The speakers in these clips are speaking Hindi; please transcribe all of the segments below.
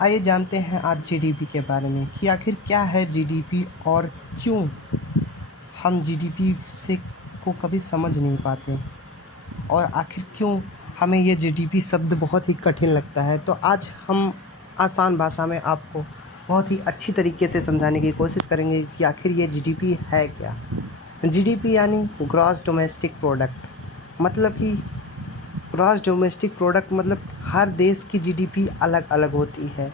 आइए जानते हैं आज जीडीपी के बारे में कि आखिर क्या है जीडीपी और क्यों हम जीडीपी से को कभी समझ नहीं पाते और आखिर क्यों हमें ये जीडीपी शब्द बहुत ही कठिन लगता है। तो आज हम आसान भाषा में आपको बहुत ही अच्छी तरीके से समझाने की कोशिश करेंगे कि आखिर ये जीडीपी है क्या। जीडीपी यानी ग्रॉस डोमेस्टिक प्रोडक्ट, मतलब कि ग्रॉस डोमेस्टिक प्रोडक्ट मतलब हर देश की जीडीपी अलग अलग होती है।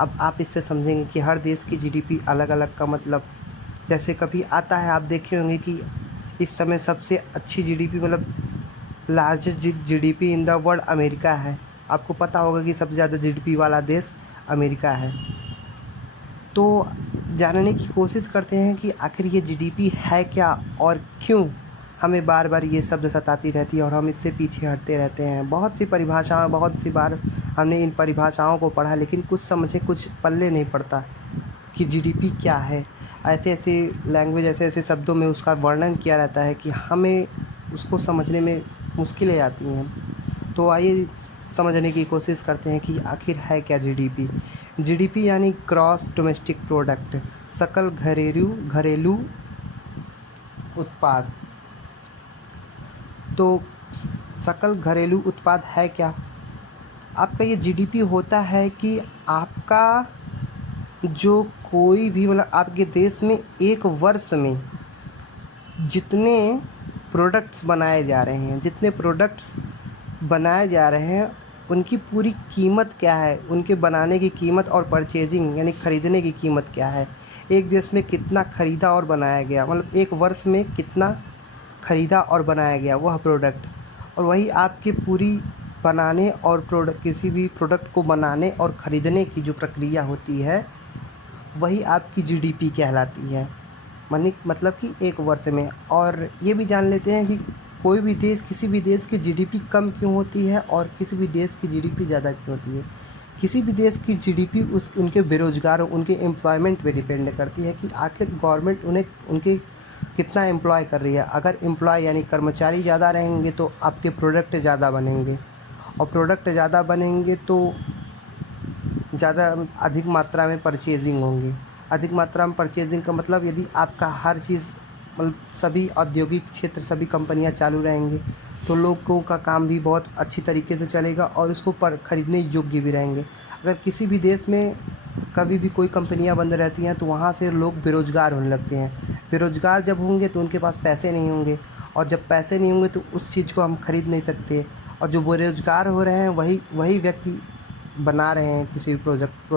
अब आप इससे समझेंगे कि हर देश की जीडीपी अलग अलग का मतलब, जैसे कभी आता है आप देखे होंगे कि इस समय सबसे अच्छी जीडीपी मतलब largest GDP in the world America है। आपको पता होगा कि सबसे ज़्यादा जीडीपी वाला देश अमेरिका है। तो जानने की कोशिश करते हैं कि आखिर ये जीडीपी है क्या और क्यों हमें बार बार ये शब्द सताती रहती है और हम इससे पीछे हटते रहते हैं। बहुत सी परिभाषाएं, बहुत सी बार हमने इन परिभाषाओं को पढ़ा, लेकिन कुछ समझे कुछ पल्ले नहीं पड़ता कि जीडीपी क्या है। ऐसे ऐसे लैंग्वेज, ऐसे ऐसे शब्दों में उसका वर्णन किया रहता है कि हमें उसको समझने में मुश्किलें आती हैं। तो आइए समझने की कोशिश करते हैं कि आखिर है क्या जीडीपी। जीडीपी यानी क्रॉस डोमेस्टिक प्रोडक्ट, सकल घरेलू उत्पाद। तो सकल घरेलू उत्पाद है क्या? आपका ये जीडीपी होता है कि आपका जो कोई भी मतलब आपके देश में एक वर्ष में जितने प्रोडक्ट्स बनाए जा रहे हैं, उनकी पूरी कीमत क्या है, उनके बनाने की कीमत और परचेजिंग यानी ख़रीदने की कीमत क्या है। एक देश में कितना ख़रीदा और बनाया गया, मतलब एक वर्ष में कितना ख़रीदा और बनाया गया वह प्रोडक्ट, और वही आपकी पूरी बनाने और किसी भी प्रोडक्ट को बनाने और ख़रीदने की जो प्रक्रिया होती है वही आपकी जीडीपी कहलाती है। मतलब कि एक वर्ष में। और ये भी जान लेते हैं कि कोई भी देश, किसी भी देश की जीडीपी कम क्यों होती है और किसी भी देश की जीडीपी ज़्यादा क्यों होती है। किसी भी देश की जीडीपी उनके बेरोज़गार, उनके एम्प्लॉयमेंट पे डिपेंड करती है कि आखिर गवर्नमेंट उन्हें उनके कितना एम्प्लॉय कर रही है। अगर एम्प्लॉय यानी कर्मचारी ज़्यादा रहेंगे तो आपके प्रोडक्ट ज़्यादा बनेंगे, और प्रोडक्ट ज़्यादा बनेंगे तो ज़्यादा अधिक मात्रा में परचेजिंग होंगी। अधिक मात्रा में परचेजिंग का मतलब यदि आपका हर चीज़ मतलब सभी औद्योगिक क्षेत्र, सभी कंपनियां चालू रहेंगे तो लोगों का काम भी बहुत अच्छी तरीके से चलेगा और उसको ख़रीदने योग्य भी रहेंगे। अगर किसी भी देश में कभी भी कोई कंपनियां बंद रहती हैं तो वहाँ से लोग बेरोज़गार होने लगते हैं। बेरोज़गार जब होंगे तो उनके पास पैसे नहीं होंगे, और जब पैसे नहीं होंगे तो उस चीज़ को हम ख़रीद नहीं सकते, और जो बेरोज़गार हो रहे हैं वही व्यक्ति बना रहे हैं किसी भी प्रोडक्ट